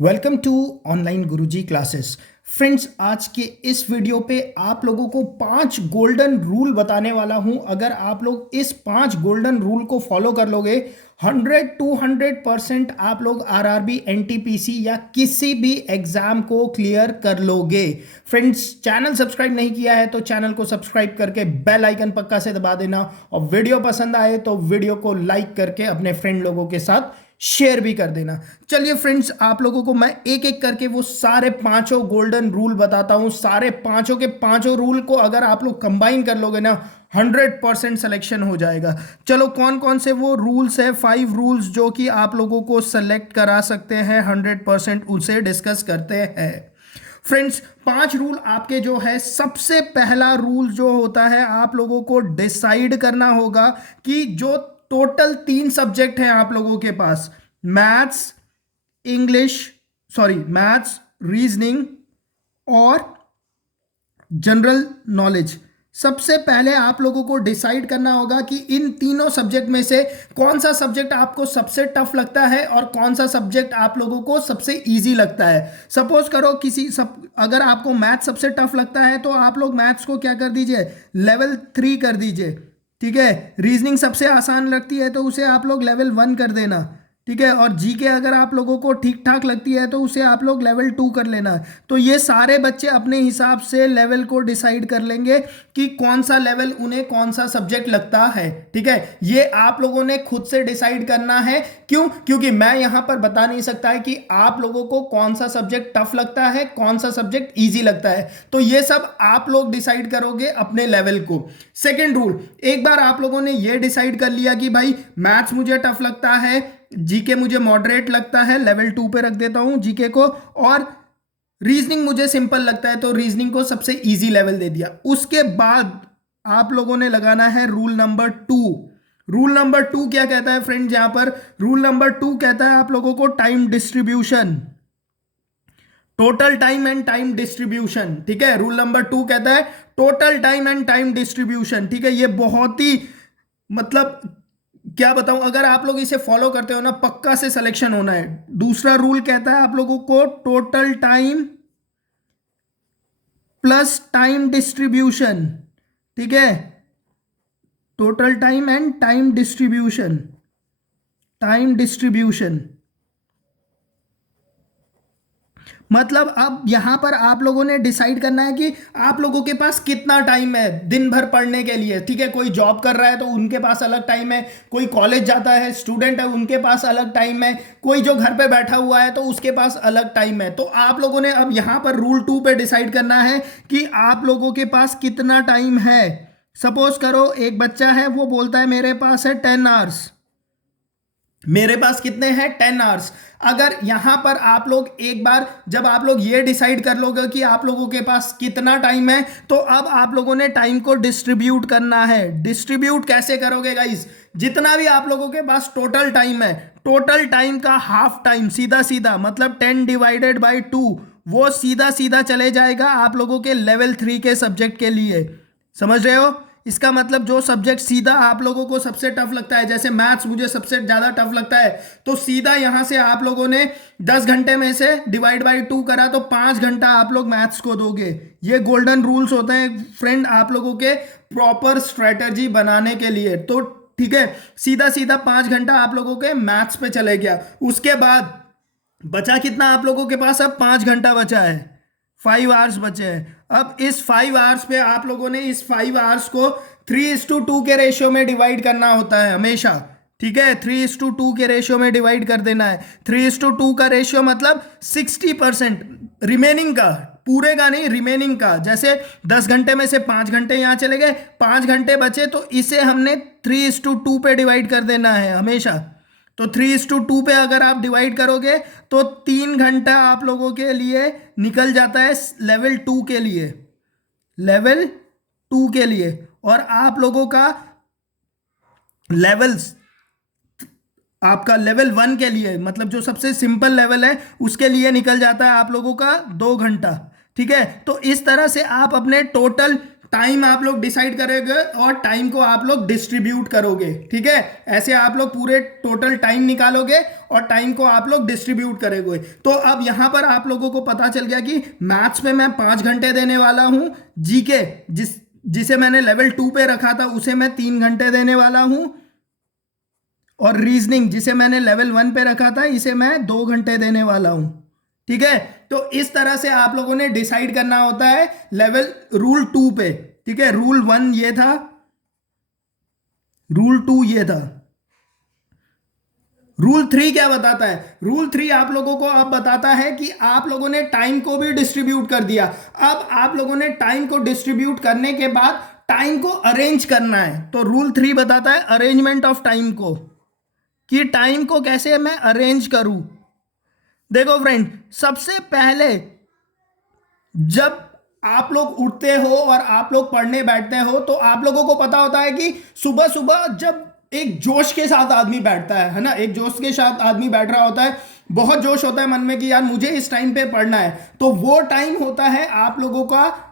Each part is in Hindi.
Welcome to online Guruji classes. Friends, आज के इस वीडियो पे आप लोगों को 5 गोल्डन रूल बताने वाला हूं। अगर आप लोग इस 5 गोल्डन रूल को फॉलो कर लोगे 100 to 100% आप लोग आरआरबी, एनटीपीसी या किसी भी एग्जाम को क्लियर कर लोगे। फ्रेंड्स, चैनल सब्सक्राइब नहीं किया है तो चैनल को सब्सक्राइब करके बेल आइकन पक्का से दबा देना, और वीडियो पसंद आए तो वीडियो को लाइक करके अपने फ्रेंड लोगों के साथ शेयर भी कर देना। चलिए फ्रेंड्स, आप लोगों को मैं एक एक करके वो सारे 5 गोल्डन रूल बताता हूं। सारे पांचों के पांचों रूल को अगर आप लोग कंबाइन कर लोगे ना 100% सिलेक्शन हो जाएगा। चलो, कौन कौन से वो रूल्स है, 5 रूल्स जो कि आप लोगों को सेलेक्ट करा सकते हैं 100%, उसे डिस्कस करते हैं। फ्रेंड्स, 5 रूल आपके जो है, सबसे पहला रूल जो होता है, आप लोगों को डिसाइड करना होगा कि जो टोटल 3 सब्जेक्ट हैं आप लोगों के पास, मैथ्स, मैथ्स, रीजनिंग और जनरल नॉलेज। सबसे पहले आप लोगों को डिसाइड करना होगा कि इन तीनों सब्जेक्ट में से कौन सा सब्जेक्ट आपको सबसे टफ लगता है और कौन सा सब्जेक्ट आप लोगों को सबसे इजी लगता है। सपोज करो अगर आपको मैथ्स सबसे टफ लगता है तो आप लोग मैथ्स को क्या कर दीजिए, लेवल 3 कर दीजिए। ठीक है। रीजनिंग सबसे आसान लगती है तो उसे आप लोग लेवल 1 कर देना। ठीक है। और जीके अगर आप लोगों को ठीक ठाक लगती है तो उसे आप लोग लेवल 2 कर लेना। तो ये सारे बच्चे अपने हिसाब से लेवल को डिसाइड कर लेंगे कि कौन सा लेवल उन्हें कौन सा सब्जेक्ट लगता है। ठीक है। ये आप लोगों ने खुद से डिसाइड करना है। क्यों? क्योंकि मैं यहां पर बता नहीं सकता है कि आप लोगों को कौन सा सब्जेक्ट टफ लगता है, कौन सा सब्जेक्ट ईजी लगता है। तो ये सब आप लोग डिसाइड करोगे अपने लेवल को। सेकेंड रूल, एक बार आप लोगों ने ये डिसाइड कर लिया कि भाई मैथ्स मुझे टफ लगता है, जीके मुझे मॉडरेट लगता है, लेवल 2 पे रख देता हूं जीके को, और रीजनिंग मुझे सिंपल लगता है तो रीजनिंग को सबसे इजी लेवल दे दिया। उसके बाद आप लोगों ने लगाना है रूल नंबर 2। रूल नंबर 2 क्या कहता है फ्रेंड्स? यहां पर रूल नंबर 2 कहता है आप लोगों को time distribution, total time and time distribution. ठीक है। रूल नंबर 2 कहता है total time and time distribution. ठीक है। ये बहुत ही, मतलब क्या बताऊं, अगर आप लोग इसे फॉलो करते हो ना, पक्का से सिलेक्शन होना है। दूसरा रूल कहता है आप लोगों को total time plus time distribution. ठीक है। Total time and time distribution, time distribution मतलब अब यहां पर आप लोगों ने डिसाइड करना है कि आप लोगों के पास कितना टाइम है दिन भर पढ़ने के लिए। ठीक है। कोई जॉब कर रहा है तो उनके पास अलग टाइम है, कोई कॉलेज जाता है, स्टूडेंट है, उनके पास अलग टाइम है, कोई जो घर पे बैठा हुआ है तो उसके पास अलग टाइम है। तो आप लोगों ने अब यहां पर रूल 2 पे डिसाइड करना है कि आप लोगों के पास कितना टाइम है। सपोज करो एक बच्चा है, वो बोलता है मेरे पास है 10 आवर्स। मेरे पास कितने हैं? 10 आवर्स। अगर यहां पर आप लोग एक बार जब आप लोग ये डिसाइड कर लोगे कि आप लोगों के पास कितना टाइम है, तो अब आप लोगों ने टाइम को डिस्ट्रीब्यूट करना है। डिस्ट्रीब्यूट कैसे करोगे गाइस? जितना भी आप लोगों के पास टोटल टाइम है, टोटल टाइम का हाफ टाइम सीधा सीधा, मतलब 10/2, वो सीधा सीधा चले जाएगा आप लोगों के लेवल 3 के सब्जेक्ट के लिए। समझ रहे हो? इसका मतलब जो सब्जेक्ट सीधा आप लोगों को सबसे टफ लगता है, जैसे मैथ्स मुझे सबसे ज्यादा टफ लगता है, तो सीधा यहां से आप लोगों ने 10 घंटे में से डिवाइड बाय 2 करा तो 5 घंटा आप लोग मैथ्स को दोगे। ये गोल्डन रूल्स होते हैं फ्रेंड आप लोगों के प्रॉपर स्ट्रेटजी बनाने के लिए। तो ठीक है, सीधा सीधा 5 घंटा आप लोगों के मैथ्स पे चले गया। उसके बाद बचा कितना आप लोगों के पास? अब 5 घंटा बचा है, 5 आवर्स बचे हैं। अब इस 5 आवर्स पे आप लोगों ने इस 5 आवर्स को 3:2 के रेशियो में डिवाइड करना होता है हमेशा। ठीक है। 3:2 के रेशियो में डिवाइड कर देना है। 3:2 का रेशियो मतलब 60% रिमेनिंग का, पूरे का नहीं, रिमेनिंग का। जैसे 10 घंटे में से 5 घंटे यहां चले गए, 5 घंटे बचे, तो इसे हमने 3:2 पे डिवाइड कर देना है हमेशा। तो 3:2 पे अगर आप डिवाइड करोगे तो 3 घंटा आप लोगों के लिए निकल जाता है लेवल 2 के लिए, लेवल 2 के लिए। और आप लोगों का लेवल्स, आपका लेवल 1 के लिए, मतलब जो सबसे सिंपल लेवल है, उसके लिए निकल जाता है आप लोगों का 2 घंटा। ठीक है। तो इस तरह से आप अपने टोटल टाइम आप लोग डिसाइड करोगे और टाइम को आप लोग डिस्ट्रीब्यूट करोगे, ठीक है। ऐसे आप लोग पूरे टोटल टाइम निकालोगे और टाइम को आप लोग डिस्ट्रीब्यूट करोगे। तो अब यहां पर आप लोगों को पता चल गया कि मैथ्स पे मैं 5 घंटे देने वाला हूं, जीके जिसे मैंने लेवल 2 पे रखा था उसे मैं 3 घंटे देने वाला हूं, और रीजनिंग जिसे मैंने लेवल 1 पे रखा था इसे मैं 2 घंटे देने वाला हूं, ठीक है। तो इस तरह से आप लोगों ने डिसाइड करना होता है लेवल रूल 2 पे, ठीक है। रूल 1 ये था, रूल 2 ये था। रूल 3 क्या बताता है? रूल 3 आप लोगों को अब बताता है कि आप लोगों ने टाइम को भी डिस्ट्रीब्यूट कर दिया। अब आप लोगों ने टाइम को डिस्ट्रीब्यूट करने के बाद टाइम को अरेंज करना है। तो रूल 3 बताता है अरेंजमेंट ऑफ टाइम को, कि टाइम को कैसे मैं अरेंज करूं। देखो फ्रेंड, सबसे पहले जब आप लोग उठते हो और आप लोग पढ़ने बैठते हो तो आप लोगों को पता होता है कि सुबह सुबह जब एक जोश के साथ आदमी बैठता है ना, एक जोश के साथ आदमी बैठ रहा होता है, बहुत जोश होता है मन में कि यार मुझे इस टाइम पे पढ़ना है, तो वो टाइम होता है आप लोगों का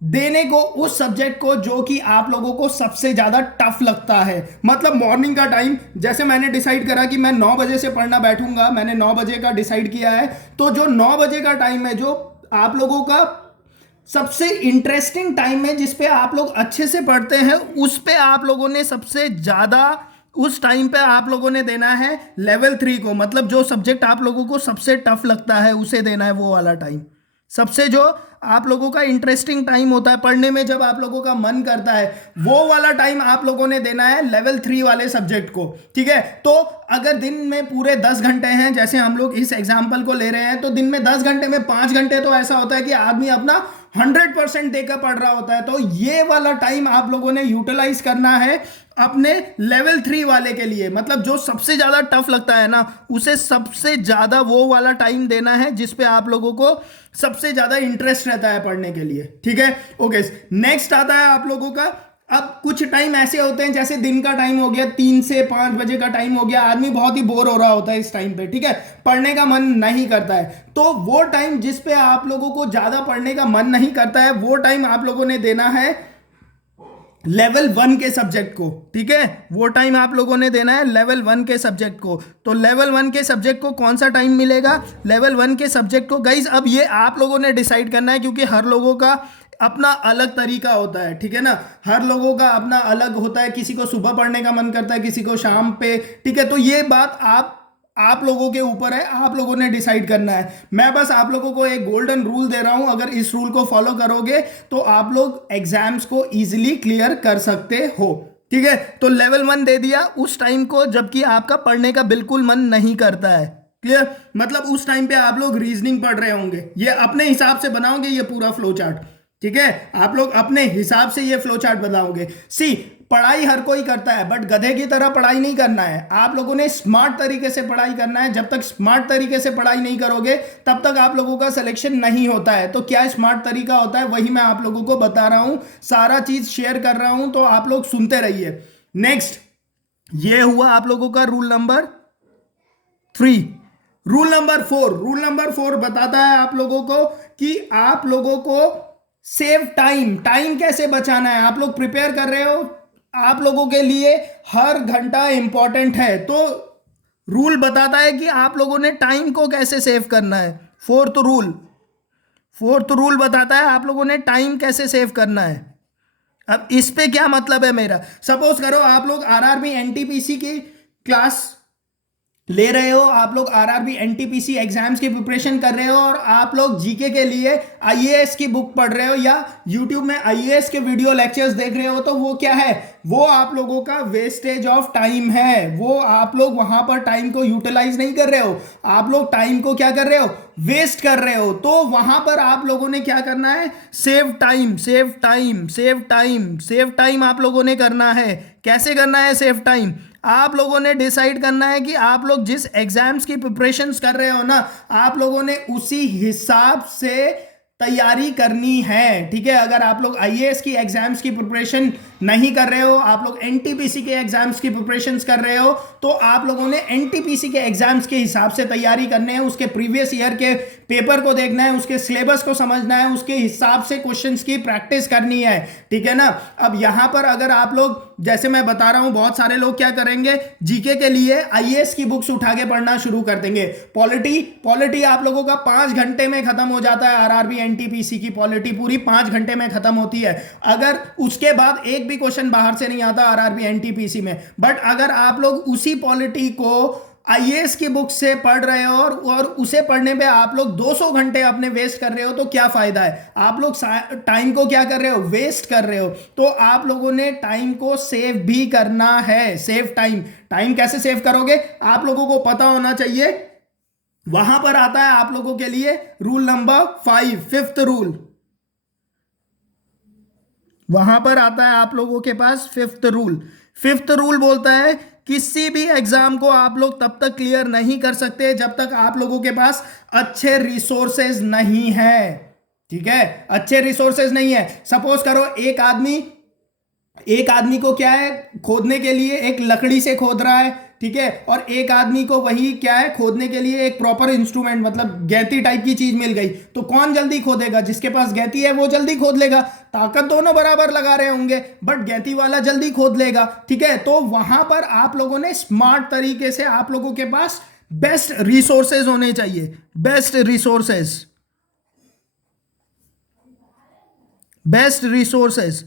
देने को उस सब्जेक्ट को जो कि आप लोगों को सबसे ज्यादा टफ लगता है। मतलब मॉर्निंग का टाइम, जैसे मैंने डिसाइड करा कि मैं 9 बजे से पढ़ना बैठूंगा, मैंने 9 बजे का डिसाइड किया है, तो जो 9 बजे का टाइम है, जो आप लोगों का सबसे इंटरेस्टिंग टाइम है, जिस पे आप लोग अच्छे से पढ़ते हैं, उस पे आप लोगों ने सबसे ज्यादा, उस टाइम पे आप लोगों ने देना है लेवल 3 को। मतलब जो सब्जेक्ट आप लोगों को सबसे टफ लगता है उसे देना है वो वाला टाइम। सबसे जो आप लोगों का इंटरेस्टिंग टाइम होता है पढ़ने में, जब आप लोगों का मन करता है, वो वाला टाइम आप लोगों ने देना है लेवल 3 वाले सब्जेक्ट को, ठीक है। तो अगर दिन में पूरे 10 घंटे हैं, जैसे हम लोग इस एग्जाम्पल को ले रहे हैं, तो दिन में 10 घंटे में 5 घंटे तो ऐसा होता है कि आदमी अपना 100% देकर पढ़ रहा होता है। तो ये वाला टाइम आप लोगों ने यूटिलाइज करना है अपने लेवल 3 वाले के लिए। मतलब जो सबसे ज्यादा टफ लगता है ना, उसे सबसे ज्यादा वो वाला टाइम देना है जिसपे आप लोगों को सबसे ज्यादा इंटरेस्ट रहता है पढ़ने के लिए, ठीक है। ओके, नेक्स्ट आता है आप लोगों का, अब कुछ टाइम ऐसे होते हैं, जैसे दिन का टाइम हो गया, 3 से 5 बजे का टाइम हो गया, आदमी बहुत ही बोर हो रहा होता है इस टाइम पे, ठीक है, पढ़ने का मन नहीं करता है। तो वो टाइम जिस पे आप लोगों को ज्यादा पढ़ने का मन नहीं करता है, वो टाइम आप लोगों ने देना है लेवल 1 के सब्जेक्ट को, ठीक है। वो टाइम आप लोगों ने देना है लेवल 1 के सब्जेक्ट को। तो लेवल 1 के सब्जेक्ट को कौन सा टाइम मिलेगा? लेवल 1 के सब्जेक्ट को गाइज अब ये आप लोगों ने डिसाइड करना है, क्योंकि हर लोगों का अपना अलग तरीका होता है, ठीक है ना। हर लोगों का अपना अलग होता है, किसी को सुबह पढ़ने का मन करता है, किसी को शाम पे, ठीक है। तो ये बात आप लोगों के ऊपर है, आप लोगों ने डिसाइड करना है। मैं बस आप लोगों को एक गोल्डन रूल दे रहा हूं, अगर इस रूल को फॉलो करोगे तो आप लोग एग्जाम्स को इजीली क्लियर कर सकते हो, ठीक है। तो लेवल 1 दे दिया उस टाइम को जबकि आपका पढ़ने का बिल्कुल मन नहीं करता है, क्लियर। मतलब उस टाइम पे आप लोग रीजनिंग पढ़ रहे होंगे, ये अपने हिसाब से बनाओगे ये पूरा फ्लो चार्ट, ठीक है। आप लोग अपने हिसाब से ये फ्लो चार्ट बनाओगे। सी, पढ़ाई हर कोई करता है, बट गधे की तरह पढ़ाई नहीं करना है। आप लोगों ने स्मार्ट तरीके से पढ़ाई करना है। जब तक स्मार्ट तरीके से पढ़ाई नहीं करोगे तब तक आप लोगों का सिलेक्शन नहीं होता है। तो क्या स्मार्ट तरीका होता है वही मैं आप लोगों को बता रहा हूं, सारा चीज शेयर कर रहा हूं, तो आप लोग सुनते रहिए। नेक्स्ट, ये हुआ आप लोगों का rule number 3। Rule number 4, rule number 4 बताता है आप लोगों को कि आप लोगों को सेव टाइम, टाइम कैसे बचाना है। आप लोग प्रिपेयर कर रहे हो, आप लोगों के लिए हर घंटा इंपॉर्टेंट है, तो रूल बताता है कि आप लोगों ने टाइम को कैसे सेव करना है। फोर्थ रूल बताता है आप लोगों ने टाइम कैसे सेव करना है। अब इस पे क्या मतलब है मेरा, सपोज करो आप लोग आरआरबी एनटीपीसी की क्लास ले रहे हो, आप लोग आरआरबी एनटीपीसी एग्जाम्स की प्रिपरेशन कर रहे हो, और आप लोग जीके के लिए आईएएस की बुक पढ़ रहे हो या यूट्यूब में आईएएस के वीडियो लेक्चर्स देख रहे हो, तो वो क्या है, वो आप लोगों का वेस्टेज ऑफ टाइम है। वो आप लोग वहां पर टाइम को यूटिलाइज नहीं कर रहे हो, आप लोग टाइम को क्या कर रहे हो, वेस्ट कर रहे हो। तो वहां पर आप लोगों ने क्या करना है, save time, save time, save time, save time आप लोगों ने करना है। कैसे करना है सेव टाइम? आप लोगों ने डिसाइड करना है कि आप लोग जिस एग्जाम्स की प्रिपरेशंस कर रहे हो ना, आप लोगों ने उसी हिसाब से तैयारी करनी है। ठीक है, अगर आप लोग आईएएस की एग्जाम्स की प्रिपरेशन नहीं कर रहे हो, आप लोग एनटीपीसी के एग्जाम्स की प्रिपरेशन कर रहे हो, तो आप लोगों ने एनटीपीसी के एग्जाम्स के हिसाब से तैयारी करने हैं। उसके प्रीवियस ईयर के पेपर को देखना है, उसके सिलेबस को समझना है, उसके हिसाब से क्वेश्चंस की प्रैक्टिस करनी है। ठीक है ना। अब यहां पर अगर आप लोग, जैसे मैं बता रहा हूं, बहुत सारे लोग क्या करेंगे, जीके के लिए आईएएस की बुक्स उठा के पढ़ना शुरू कर देंगे। पॉलिटी आप लोगों का 5 घंटे में खत्म हो जाता है। आरआरबी एनटीपीसी की पॉलिटी पूरी 5 घंटे में खत्म होती है। अगर उसके बाद एक भी क्वेश्चन बाहर से नहीं आता आरआरबी एनटीपीसी में, बट अगर आप लोग उसी पॉलिटी को आईएएस की बुक से पढ़ रहे हो और उसे पढ़ने पे आप लोग 200 घंटे अपने वेस्ट कर रहे हो, तो क्या फायदा है। आप लोग टाइम को क्या कर रहे हो, वेस्ट कर रहे हो। तो आप लोगों ने टाइम को सेव भी करना है। सेव टाइम कैसे सेव करोगे, आप लोगों को पता होना चाहिए। वहां पर आता है आप लोगों के लिए रूल नंबर 5, फिफ्थ रूल। वहां पर आता है आप लोगों के पास फिफ्थ रूल बोलता है किसी भी एग्जाम को आप लोग तब तक क्लियर नहीं कर सकते जब तक आप लोगों के पास अच्छे रिसोर्सेज नहीं है। ठीक है, अच्छे रिसोर्सेज नहीं है। सपोज करो एक आदमी को क्या है, खोदने के लिए एक लकड़ी से खोद रहा है। ठीक है, और एक आदमी को वही क्या है, खोदने के लिए एक प्रॉपर इंस्ट्रूमेंट, मतलब गैंती टाइप की चीज मिल गई। तो कौन जल्दी खोदेगा, जिसके पास गैंती है वो जल्दी खोद लेगा। ताकत दोनों बराबर लगा रहे होंगे, बट गैंती वाला जल्दी खोद लेगा। ठीक है, तो वहां पर आप लोगों ने स्मार्ट तरीके से, आप लोगों के पास बेस्ट रिसोर्सेज होने चाहिए। बेस्ट रिसोर्सेज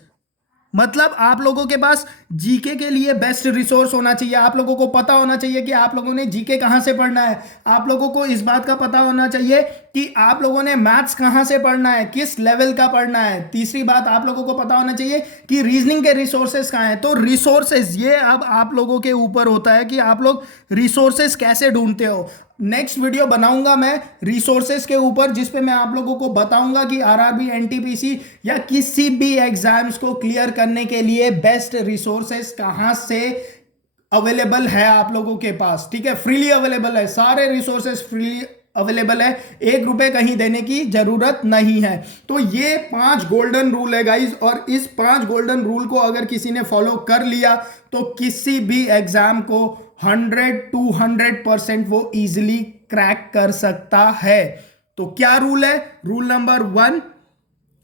मतलब आप लोगों के पास जीके के लिए बेस्ट रिसोर्स होना चाहिए। आप लोगों को पता होना चाहिए कि आप लोगों ने जीके कहां से पढ़ना है। आप लोगों को इस बात का पता होना चाहिए कि आप लोगों ने मैथ्स कहां से पढ़ना है, किस लेवल का पढ़ना है। तीसरी बात, आप लोगों को पता होना चाहिए कि रीजनिंग के रिसोर्सेज कहां हैं। तो रिसोर्सेज ये अब आप लोगों के ऊपर होता है कि आप लोग रिसोर्सेज कैसे ढूंढते हो। नेक्स्ट वीडियो बनाऊंगा मैं रिसोर्सेज के ऊपर, जिसपे मैं आप लोगों को बताऊंगा कि आरआरबी एनटीपीसी या किसी भी एग्जाम्स को क्लियर करने के लिए बेस्ट रिसोर्सेज कहां से अवेलेबल है आप लोगों के पास। ठीक है, फ्रीली अवेलेबल है, सारे रिसोर्सेज फ्रीली अवेलेबल है, 1 रुपए कहीं देने की जरूरत नहीं है। तो ये 5 गोल्डन रूल है गाइज, और इस 5 गोल्डन रूल को अगर किसी ने फॉलो कर लिया तो किसी भी एग्जाम को 100-200% वो इजीली क्रैक कर सकता है। तो क्या रूल है, रूल नंबर 1,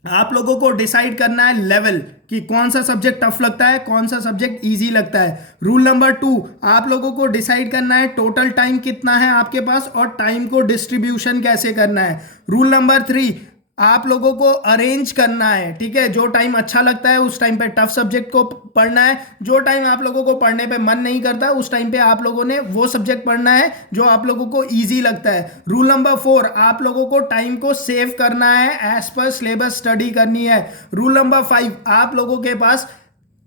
आप लोगों को डिसाइड करना है लेवल कि कौन सा सब्जेक्ट टफ लगता है, कौन सा सब्जेक्ट इजी लगता है। रूल नंबर 2, आप लोगों को डिसाइड करना है टोटल टाइम कितना है आपके पास और टाइम को डिस्ट्रीब्यूशन कैसे करना है। रूल नंबर 3, आप लोगों को अरेंज करना है। ठीक है, जो टाइम अच्छा लगता है उस टाइम पे टफ सब्जेक्ट को पढ़ना है, जो टाइम आप लोगों को पढ़ने पे मन नहीं करता उस टाइम पे आप लोगों ने वो सब्जेक्ट पढ़ना है जो आप लोगों को इजी लगता है। रूल नंबर 4, आप लोगों को टाइम को सेव करना है, एज पर सिलेबस स्टडी करनी है। रूल नंबर 5, आप लोगों के पास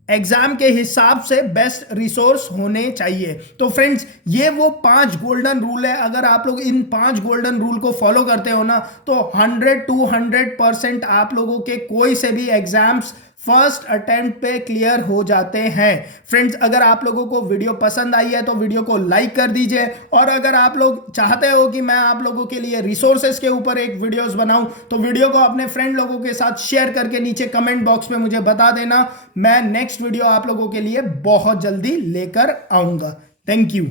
एग्जाम के हिसाब से बेस्ट रिसोर्स होने चाहिए। तो फ्रेंड्स, ये वो 5 गोल्डन रूल है। अगर आप लोग इन 5 गोल्डन रूल को फॉलो करते हो ना, तो 100-200% आप लोगों के कोई से भी एग्जाम्स फर्स्ट अटेम्प्ट पे क्लियर हो जाते हैं। फ्रेंड्स, अगर आप लोगों को वीडियो पसंद आई है तो वीडियो को लाइक कर दीजिए, और अगर आप लोग चाहते हो कि मैं आप लोगों के लिए रिसोर्सेज के ऊपर एक वीडियोस बनाऊं, तो वीडियो को अपने फ्रेंड लोगों के साथ शेयर करके नीचे कमेंट बॉक्स में मुझे बता देना। मैं नेक्स्ट वीडियो आप लोगों के लिए बहुत जल्दी लेकर आऊंगा। Thank you.